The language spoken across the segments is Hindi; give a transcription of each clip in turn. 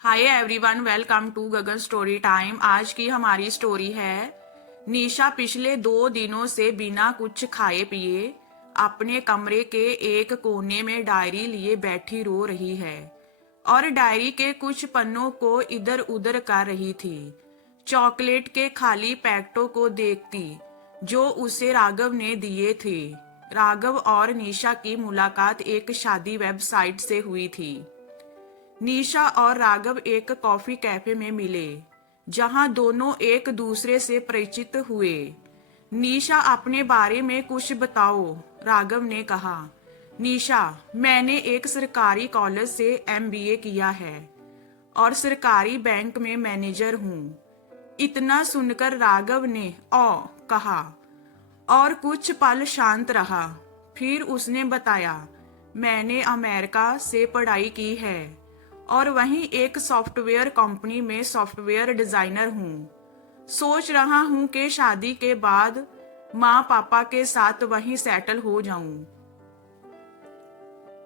Hi everyone, welcome to Gagan story time. आज की हमारी स्टोरी है निशा पिछले 2 दिनों से बिना कुछ खाए पिए अपने कमरे के एक कोने में डायरी लिए बैठी रो रही है और डायरी के कुछ पन्नों को इधर उधर कर रही थी। चॉकलेट के खाली पैकेटों को देखती जो उसे राघव ने दिए थे। राघव और निशा की मुलाकात एक शादी वेबसाइट से हुई थी। निशा और राघव एक कॉफी कैफे में मिले जहां दोनों एक दूसरे से परिचित हुए। निशा, अपने बारे में कुछ बताओ, राघव ने कहा। निशा, मैंने एक सरकारी कॉलेज से एमबीए किया है और सरकारी बैंक में मैनेजर हूँ। इतना सुनकर राघव ने ओ कहा और कुछ पल शांत रहा। फिर उसने बताया, मैंने अमेरिका से पढ़ाई की है और वहीं एक सॉफ्टवेयर कंपनी में सॉफ्टवेयर डिजाइनर हूँ। सोच रहा हूँ कि शादी के बाद माँ पापा के साथ वहीं सेटल हो जाऊं।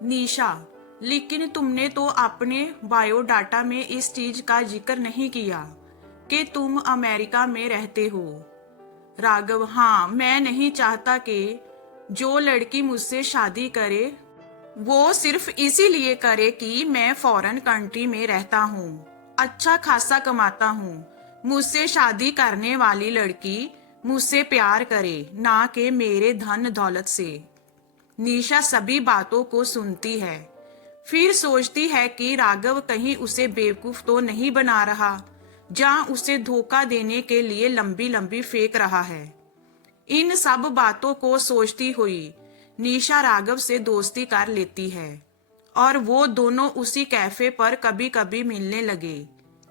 निशा, लेकिन तुमने तो अपने बायोडाटा में इस चीज का जिक्र नहीं किया कि तुम अमेरिका में रहते हो। राघव, हाँ, मैं नहीं चाहता कि जो लड़की मुझसे शादी करे वो सिर्फ इसीलिए करे कि मैं फॉरेन कंट्री में रहता हूँ, अच्छा खासा कमाता हूँ। मुझसे शादी करने वाली लड़की मुझसे प्यार करे, ना कि मेरे धन दौलत से। निशा सभी बातों को सुनती है, फिर सोचती है कि राघव कहीं उसे बेवकूफ तो नहीं बना रहा, जहाँ उसे धोखा देने के लिए लंबी लंबी फेंक रहा है। इन सब बातों को सोचती हुई निशा राघव से दोस्ती कर लेती है और वो दोनों उसी कैफे पर कभी कभी मिलने लगे।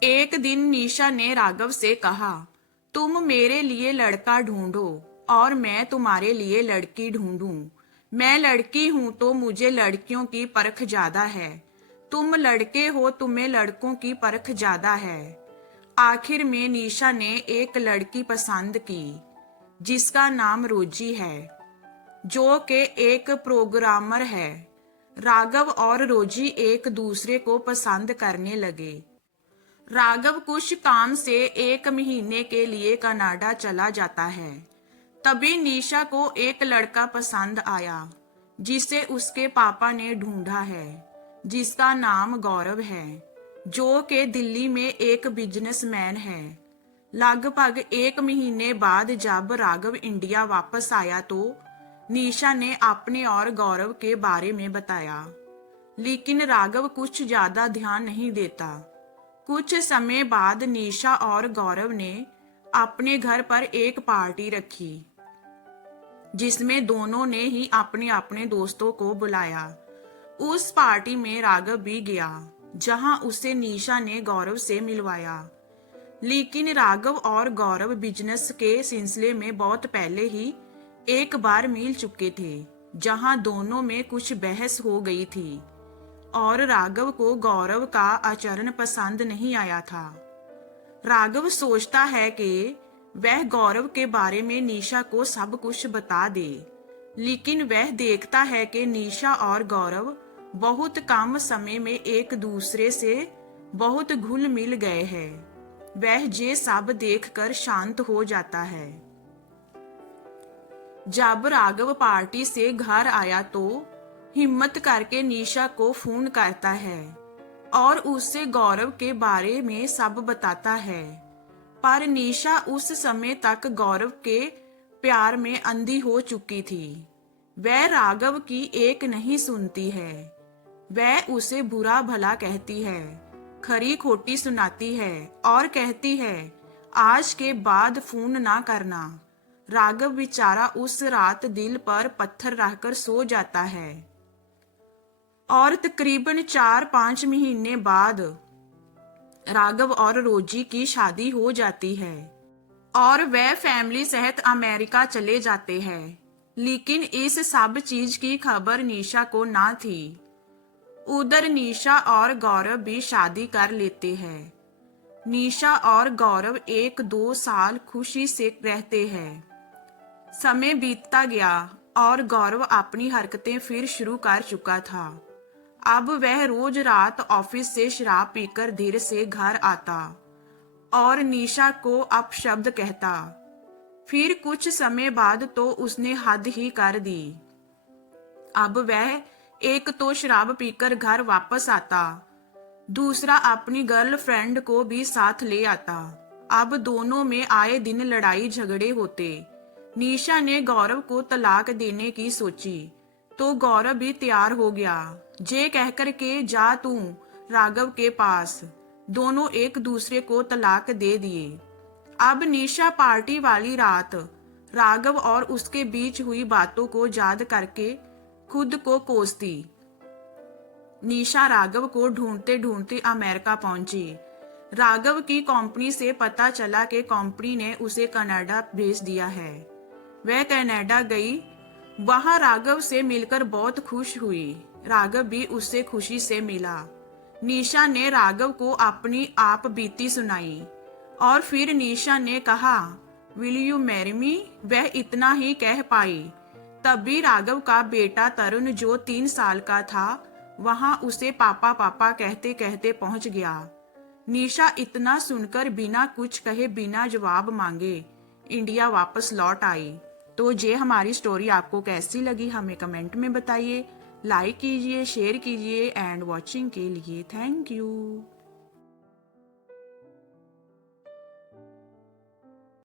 एक दिन निशा ने राघव से कहा, तुम मेरे लिए लड़का ढूंढो और मैं तुम्हारे लिए लड़की ढूंढूं। मैं लड़की हूं तो मुझे लड़कियों की परख ज्यादा है, तुम लड़के हो, तुम्हें लड़कों की परख ज्यादा है। आखिर में निशा ने एक लड़की पसंद की जिसका नाम रोजी है, जो कि एक प्रोग्रामर है। राघव और रोजी एक दूसरे को पसंद करने लगे। राघव कुछ काम से 1 महीने के लिए कनाडा चला जाता है। तभी निशा को एक लड़का पसंद आया जिसे उसके पापा ने ढूंढा है, जिसका नाम गौरव है, जो कि दिल्ली में एक बिजनेसमैन है। लगभग 1 महीने बाद जब राघव इंडिया वापस आया तो निशा ने अपने और गौरव के बारे में बताया, लेकिन राघव कुछ ज्यादा ध्यान नहीं देता। कुछ समय बाद निशा और गौरव ने अपने घर पर एक पार्टी रखी जिसमें दोनों ने ही अपने अपने दोस्तों को बुलाया। उस पार्टी में राघव भी गया जहां उसे निशा ने गौरव से मिलवाया। लेकिन राघव और गौरव बिजनेस के सिलसिले में बहुत पहले ही एक बार मिल चुके थे, जहां दोनों में कुछ बहस हो गई थी और राघव को गौरव का आचरण पसंद नहीं आया था। राघव सोचता है कि वह गौरव के बारे में निशा को सब कुछ बता दे, लेकिन वह देखता है कि निशा और गौरव बहुत कम समय में एक दूसरे से बहुत घुल मिल गए हैं। वह ये सब देखकर शांत हो जाता है। जब राघव पार्टी से घर आया तो हिम्मत करके निशा को फोन करता है और उससे गौरव के बारे में सब बताता है। पर निशा उस समय तक गौरव के प्यार में अंधी हो चुकी थी। वह राघव की एक नहीं सुनती है। वह उसे बुरा भला कहती है, खरी खोटी सुनाती है और कहती है, आज के बाद फोन ना करना। राघव बेचारा उस रात दिल पर पत्थर रखकर सो जाता है और तकरीबन 4-5 महीने बाद राघव और रोजी की शादी हो जाती है और वह फैमिली सहित अमेरिका चले जाते हैं। लेकिन इस सब चीज की खबर निशा को ना थी। उधर निशा और गौरव भी शादी कर लेते हैं। निशा और गौरव 1-2 साल खुशी से रहते हैं। समय बीतता गया और गौरव अपनी हरकतें फिर शुरू कर चुका था। अब वह रोज रात ऑफिस से शराब पीकर देर से घर आता और निशा को अपशब्द कहता। फिर कुछ समय बाद तो उसने हद ही कर दी। अब वह एक तो शराब पीकर घर वापस आता, दूसरा अपनी गर्लफ्रेंड को भी साथ ले आता। अब दोनों में आए दिन लड़ाई झगड़े होते। निशा ने गौरव को तलाक देने की सोची तो गौरव भी तैयार हो गया। जे कहकर के जा तू राघव के पास। दोनों एक दूसरे को तलाक दे दिए। अब निशा पार्टी वाली रात राघव और उसके बीच हुई बातों को याद करके खुद को कोसती। निशा राघव को ढूंढते ढूंढते अमेरिका पहुंची। राघव की कंपनी से पता चला कि कंपनी ने उसे कनाडा भेज दिया है। वह कनाडा गई, वहां राघव से मिलकर बहुत खुश हुई। राघव भी उससे खुशी से मिला। निशा ने राघव को अपनी आप बीती सुनाई और फिर निशा ने कहा, विल यू मैरी मी? वह इतना ही कह पाई, तभी राघव का बेटा तरुण जो 3 साल का था वहां उसे पापा पापा कहते कहते पहुंच गया। निशा इतना सुनकर बिना कुछ कहे बिना जवाब मांगे इंडिया वापस लौट आई। तो ये हमारी स्टोरी आपको कैसी लगी हमें कमेंट में बताइए। लाइक कीजिए, शेयर कीजिए एंड वॉचिंग के लिए थैंक यू।